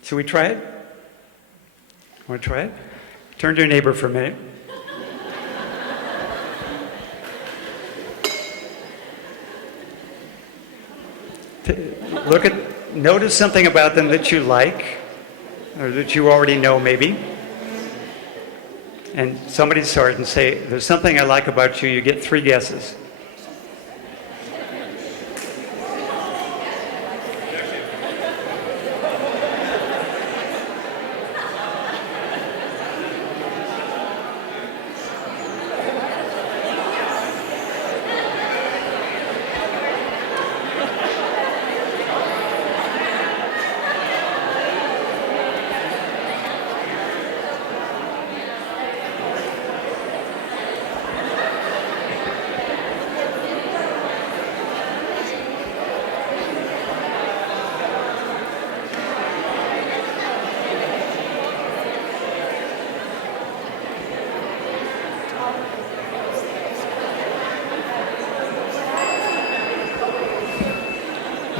Should we try it? Want to try it? Turn to your neighbor for a minute. Notice something about them that you like, or that you already know maybe. And somebody start and say, there's something I like about you. You get 3 guesses.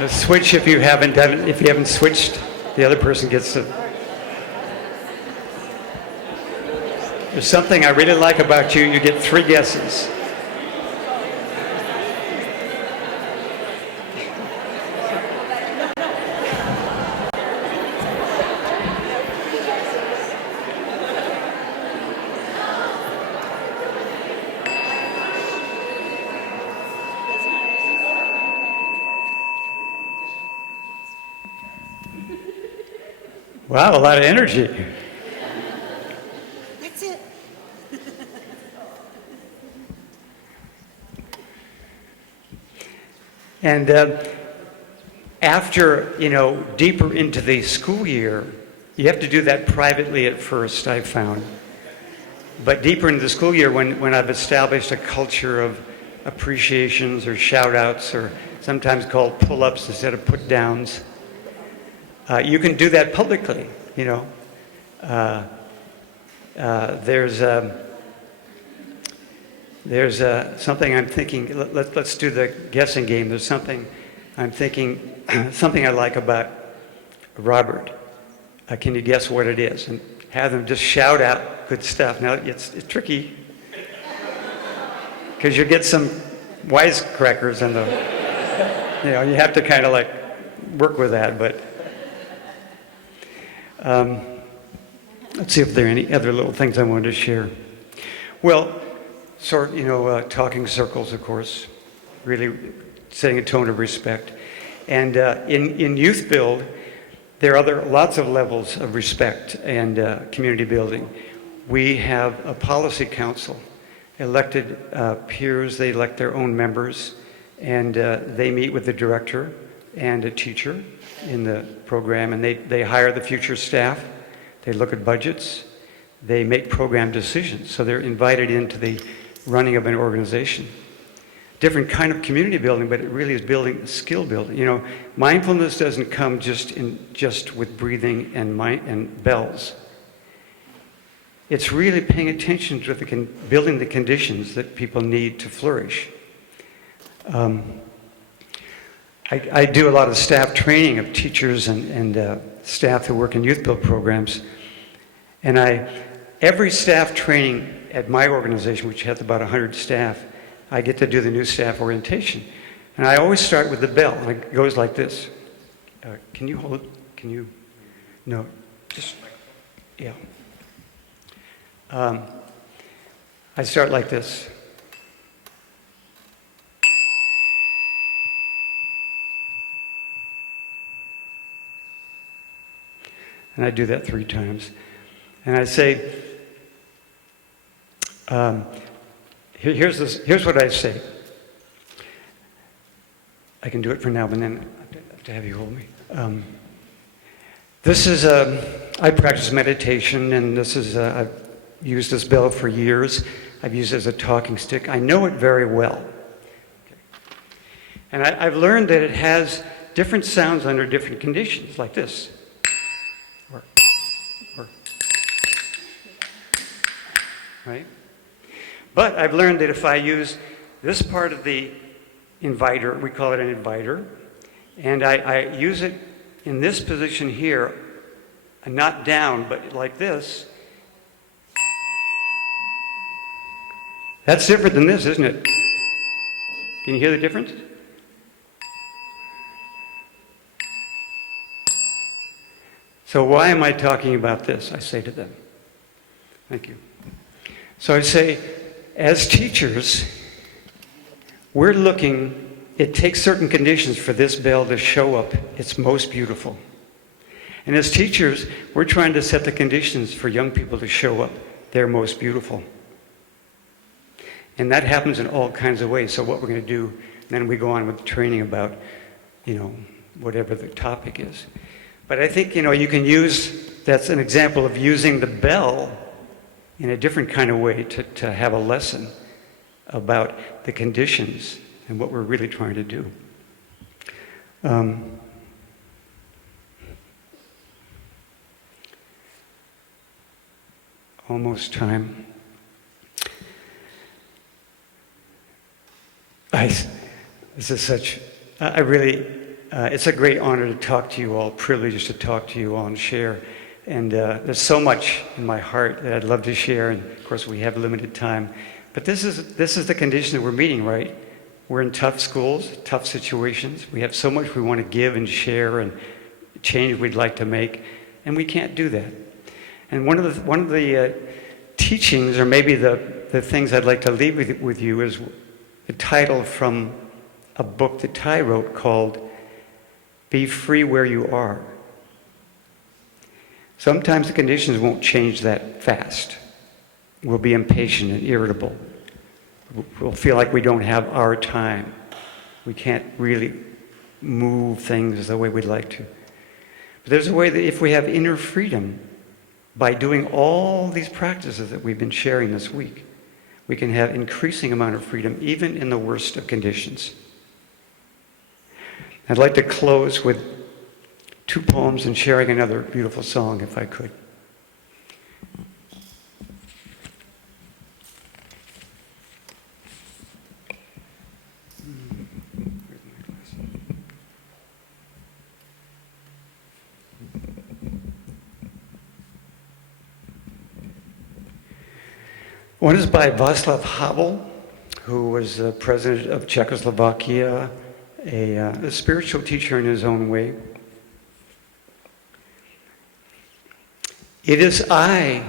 Switch if you haven't done it. If you haven't switched, the other person gets to. There's something I really like about you. You get 3 guesses. Wow, a lot of energy. That's it. And after, deeper into the school year, you have to do that privately at first, I've found. But deeper into the school year, when I've established a culture of appreciations or shout-outs, or sometimes called pull-ups instead of put-downs, you can do that publicly, There's something I'm thinking, let's do the guessing game. There's something I'm thinking, something I like about Robert. Can you guess what it is? And have them just shout out good stuff. Now, it's tricky, because you get some wisecrackers in the, you have to kind of like work with that, but let's see if there are any other little things I wanted to share. Well, talking circles, of course, really setting a tone of respect. And in Youth Build, there are lots of levels of respect and community building. We have a policy council, elected peers. They elect their own members, and they meet with the director and a teacher in the program, and they hire the future staff. They look at budgets. They make program decisions. So they're invited into the running of an organization. Different kind of community building, but it really is building skill building. Mindfulness doesn't come just with breathing and bells. It's really paying attention to building the conditions that people need to flourish. I do a lot of staff training of teachers and staff who work in youth build programs, and every staff training at my organization, which has about 100 staff, I get to do the new staff orientation. And I always start with the bell. And it goes like this. Can you hold it? Can you? No. Just, yeah. I start like this. And I do that 3 times. And I say, here's what I say. I can do it for now, but then I have to have you hold me. I practice meditation, and I've used this bell for years. I've used it as a talking stick. I know it very well. And I've learned that it has different sounds under different conditions, like this. Or, right? But I've learned that if I use this part of the inviter, we call it an inviter, and I use it in this position here, not down, but like this. That's different than this, isn't it? Can you hear the difference? So why am I talking about this? I say to them. Thank you. So I say, as teachers, it takes certain conditions for this bell to show up its most beautiful. And as teachers, we're trying to set the conditions for young people to show up their most beautiful. And that happens in all kinds of ways. So what we're going to do, then we go on with the training about, whatever the topic is. But I think, you can that's an example of using the bell in a different kind of way to have a lesson about the conditions and what we're really trying to do. Almost time. It's a great honor to talk to you all, privilege to talk to you all and share. And there's so much in my heart that I'd love to share, and of course we have limited time. But this is the condition that we're meeting, right? We're in tough schools, tough situations. We have so much we want to give and share and change we'd like to make, and we can't do that. And one of the teachings, or maybe the things I'd like to leave with you, is the title from a book that Ty wrote called "Be Free Where You Are." Sometimes the conditions won't change that fast. We'll be impatient and irritable. We'll feel like we don't have our time. We can't really move things the way we'd like to. But there's a way that if we have inner freedom, by doing all these practices that we've been sharing this week, we can have increasing amount of freedom even in the worst of conditions. I'd like to close with 2 poems and sharing another beautiful song, if I could. One is by Václav Havel, who was the president of Czechoslovakia, a spiritual teacher in his own way. It is I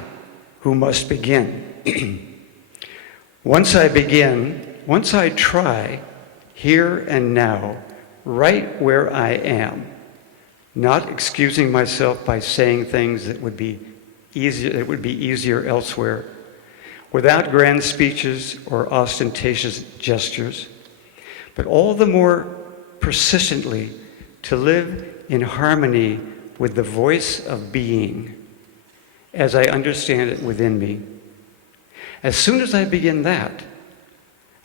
who must begin. Once I try, here and now, right where I am, not excusing myself by saying things that would be easier elsewhere, without grand speeches or ostentatious gestures, but all the more persistently to live in harmony with the voice of being as I understand it within me. As soon as I begin that,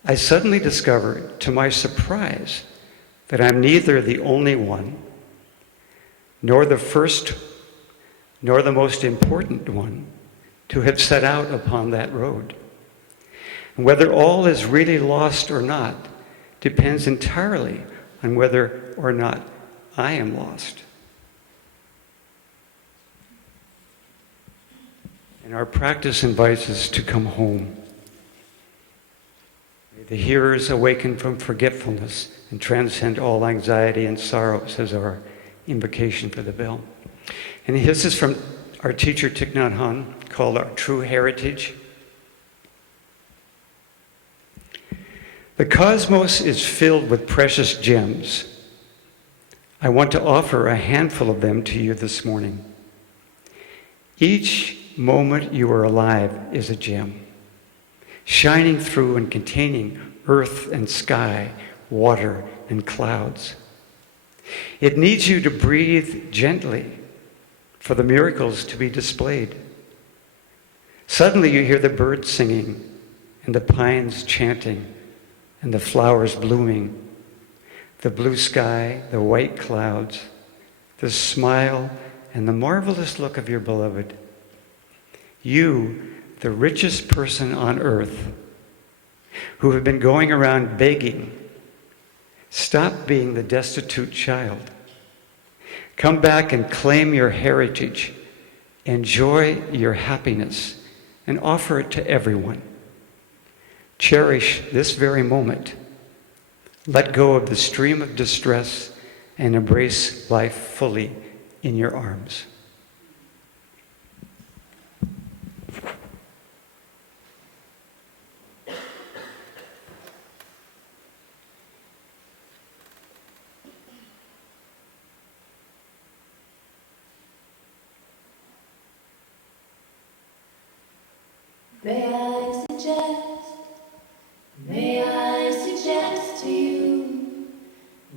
I suddenly discover, to my surprise, that I'm neither the only one, nor the first, nor the most important one to have set out upon that road. And whether all is really lost or not depends entirely on whether or not I am lost. And our practice invites us to come home. May the hearers awaken from forgetfulness and transcend all anxiety and sorrow, says our invocation for the bell. And this is from our teacher Thich Nhat Hanh, called Our True Heritage. The cosmos is filled with precious gems. I want to offer a handful of them to you this morning. Each moment you are alive is a gem, shining through and containing earth and sky, water and clouds. It needs you to breathe gently for the miracles to be displayed. Suddenly you hear the birds singing and the pines chanting and the flowers blooming, the blue sky, the white clouds, the smile and the marvelous look of your beloved. You, the richest person on earth, who have been going around begging, stop being the destitute child. Come back and claim your heritage. Enjoy your happiness and offer it to everyone. Cherish this very moment. Let go of the stream of distress and embrace life fully in your arms. May I suggest to you,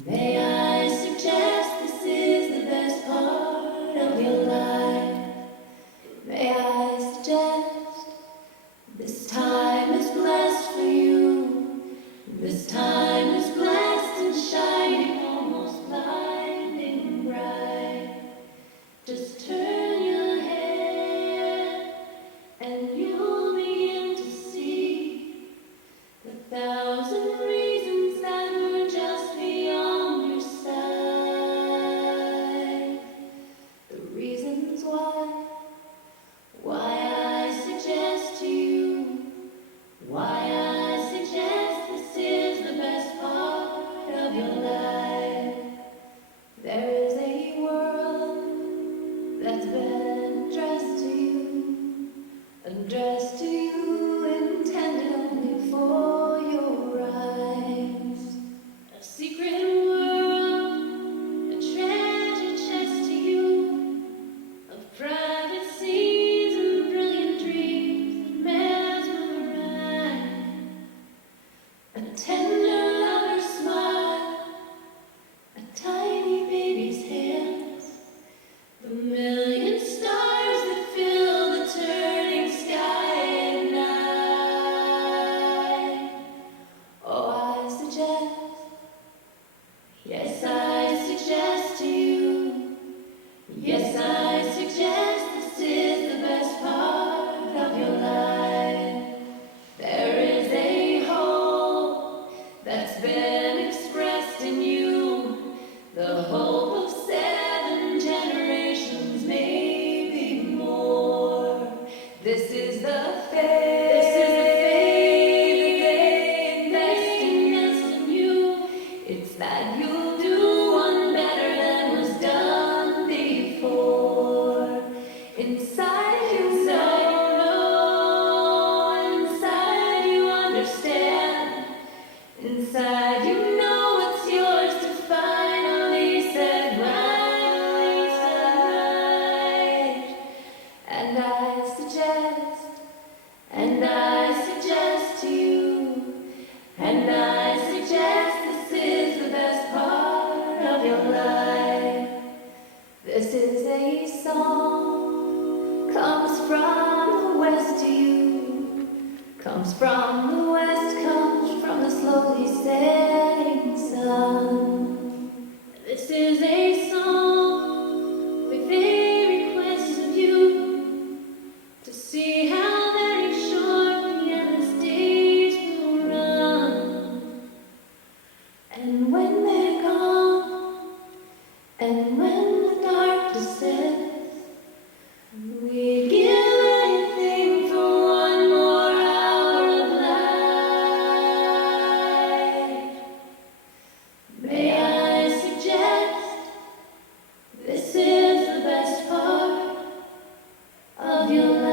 may I suggest this is the best part of your life. May I suggest this time is blessed for you, this time is blessed and shining, almost blinding bright. Just turn your head and you'll begin to see the thousand reasons that were just beyond your sight. The reasons why I suggest to you, why I suggest this is the best part of your life. There is a world that's been addressed to you, intended only for your eyes. A secret world, a treasure chest to you, of private scenes and brilliant dreams that mesmerize. A tender lover's smile, a tiny baby's hands, the million stars that fill the turning sky at night. Oh, I suggest, yes, I suggest to you, yes, I suggest this is the best part of your life. There is a hope that's been expressed in you, the hope of 7 generations, maybe more. This is the faith that they invest in you. It's that you'll do one better than was done before. Inside you know, inside you understand, inside you know it's yours to finally set right. And I suggest to you, and I suggest this is the best part of your life. This is a song, comes from the west to you, comes from the west, comes from the slowly setting sun. This is a song with a request of you to see how very short the endless days will run. And when they're gone, and when the dark descends, we give anything for one more hour of light. May I suggest this is the best part of your life.